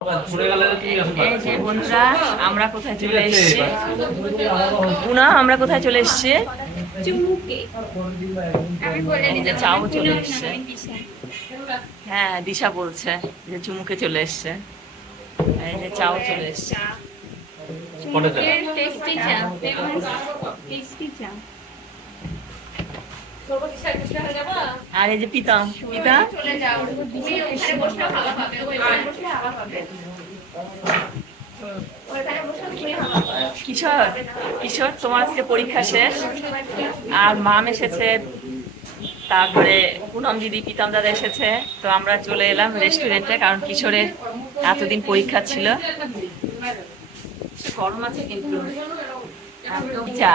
এই যে বন্ধুরা আমরা কোথায় চলে এসেছি, আমরা কোথায় চলে এসেছি, চাও চলে এসছে। হ্যাঁ দিশা বলছে যে চুমুকে চলে এসছে, এই যে চাও চলে এসছে। আর এই যে পিতা পিতা কিশোর কিশোর তোমার আজকে পরীক্ষা শেষ আর মাম এসেছে, তারপরে পুনম দিদি পিতাম দাদা এসেছে, তো আমরা চলে এলাম রেস্টুরেন্টে, কারণ কিশোরের এতদিন পরীক্ষা ছিল। গরম আছে কিন্তু চা,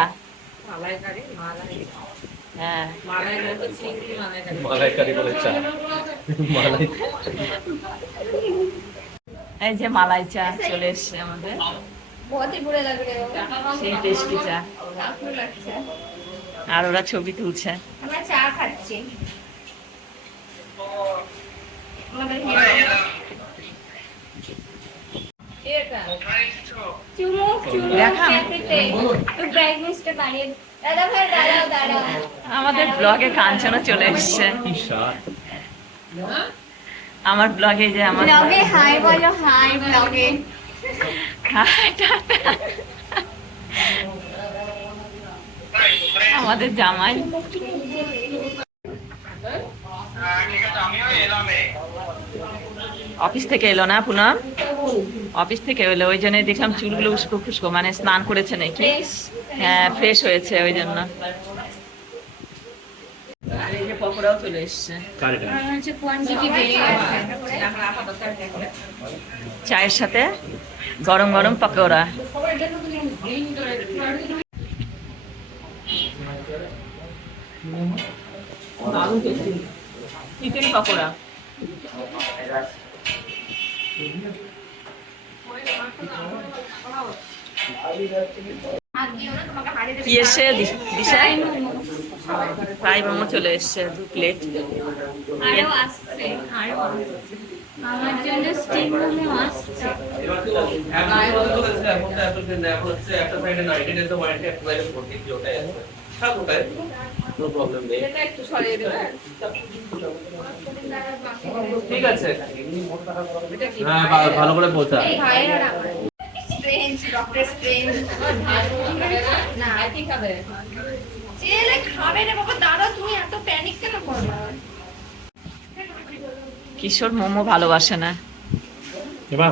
হ্যাঁ এই যে মালাই চা চলে এসছে আমাদের, সেই টেস্টি চা। আর ওরা ছবি তুলছে, চা খাচ্ছি। আমাদের ব্লগে কাঞ্চনা চলে এসছে, আমার ব্লগে যে আমার ব্লগে হাই বলো, হাই ব্লগে আমাদের জামাই। অফিস থেকে এলো না পুনম, অফিস থেকে এলো, ওই জন্য দেখলাম চুলগুলো উস্কো খুস্কো, মানে স্নান করেছে নাকি, হ্যাঁ ফ্রেশ হয়েছে ওই জন্য। পকোড়াও চলে এসছে, চায়ের সাথে গরম গরম পকোড়া। চিকেন পকোড়া, কি এসছে দিশা, ফ্রাই মোমো চলে এসছে 2 প্লেট। আরো আসছে, আরো আমার জন্য স্টিম মোমো আসছে। ঠিক আছে, ভালো করে পৌঁছা। স্ট্রেঞ্জ, ডক্টর স্ট্রেঞ্জ না ঠিক হবে, চেলে খাবে রে বাবা। দাদা তুমি এত প্যানিক কেন করো? কিশোর মোমো ভালোবাসে না, এবার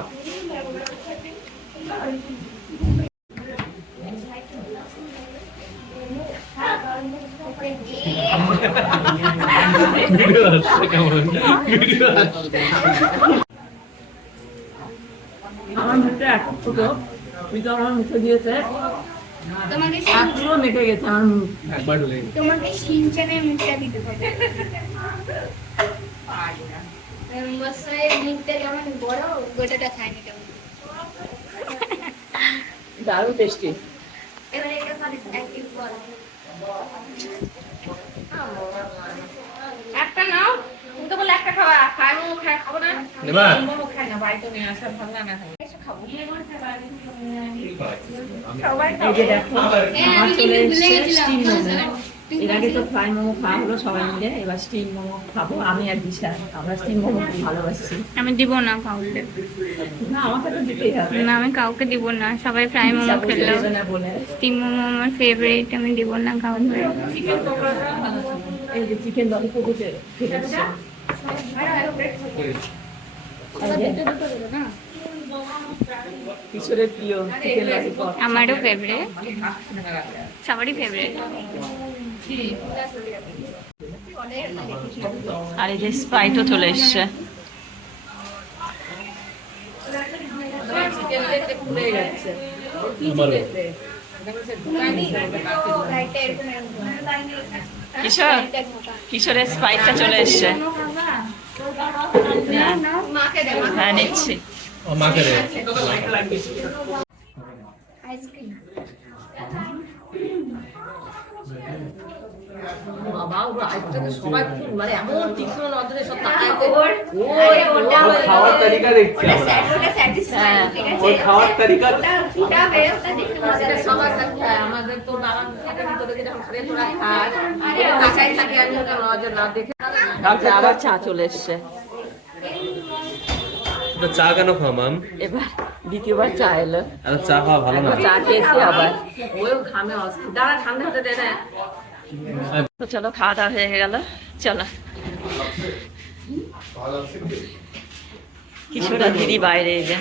আমার মুখে এক ফুটো তুই আমার মুখে দিয়েছে, তোমাকে পুরো মেখে গেছে আমার মুখ। তোমাকে সিনচানের মুখটা দিতে হবে। মশাইয়ের মুখটা যেমন বড়, গোটাটা খায়নি তেমন। দারুণ টেস্টি। এবারে এটা একটু বল, একটা নাও। তুমি তো বলে একটা খাওয়া, খাই মোমো খাবো না, মোমো খাই না, বাড়িতে নিয়ে আসা ভালো লাগে না, খাবো। এই যে দেখো আমার চলে এসেছে স্টিম মোমো, এর আগে তো ফ্রাই মোমো খাওয়া হলো সবাই মিলে, এবার স্টিম মোমো খাবো আমি আর দিশা। আমরা স্টিম মোমো খুব ভালোবাসি। আমি দিব না কাউকে, না আমাকে তো দিতেই হবে, না আমি কাউকে দিব না, সবাই ফ্রাই মোমো খেলো, স্টিম মোমো আমার ফেভারিট, আমি দিব না কাউকে। চিকেন পকোড়া, এই যে চিকেন ললিপপ খেতে কিশোরের প্রিয় চিকেন ললিপপ, আমারও ফেভারিট, সবারই ফেভারিট। আর এই যে স্প্রাইটও চলে এসছে। কিশোর কিশোরের স্প্রাইটটা চলে এসছে, হ্যাঁ নিচ্ছি। আইসক্রিম বাবা ওরা আজকে সবাই খুব মানে এমন তীক্ষ্ণ নজরে সব তাকাইছে আরে ওটা ওর খাওয়ার তালিকা দেখছি ওটা আমরা। ওটা স্যাটিসফাই ঠিক আছে ওর খাওয়ার তালিকা ওটা ফুটাবে ওটা দেখতে মজা এটা লাগবে সবার সাথে আমাদের তো নানান এটা ভিতরে যখন খাবে তোরা খাস তাকাই থাকে আমি ওটা নজর না দেখে তারপরে আবার চা চলে এসছে। তো চা কেন খাও মাম? এবার দ্বিতীয়বার চা এলো, আর চা খাওয়া ভালো না। চা খেয়েছি আবার। ওইও ঘামে অস্থির দাঁড়া ঠান্ডা হতে দে না তো চলো খাওয়া দাওয়া হয়ে গেল, চলো। কিশোরা দিদি বাইরে এই যে।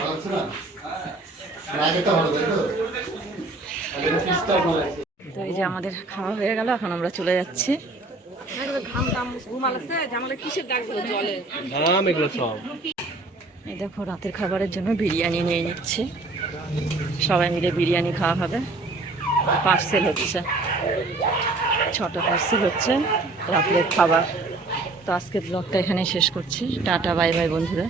তো এই যে আমাদের খাওয়া হয়ে গেল, এখন আমরা চলে যাচ্ছি। ঘাম টাম ঘুমালাছে যে আমাদের কিসের ডাক দিল জলে মাম এগুলো সব। এই দেখো রাতের খাবারের জন্য বিরিয়ানি নিয়ে নিচ্ছি, সবাই মিলে বিরিয়ানি খাওয়া হবে। পার্সেল হচ্ছে, 6টা পার্সেল হচ্ছে রাতের খাবার। তো আজকের ব্লগটা এখানে শেষ করছি। টাটা বাই বাই বন্ধুরা।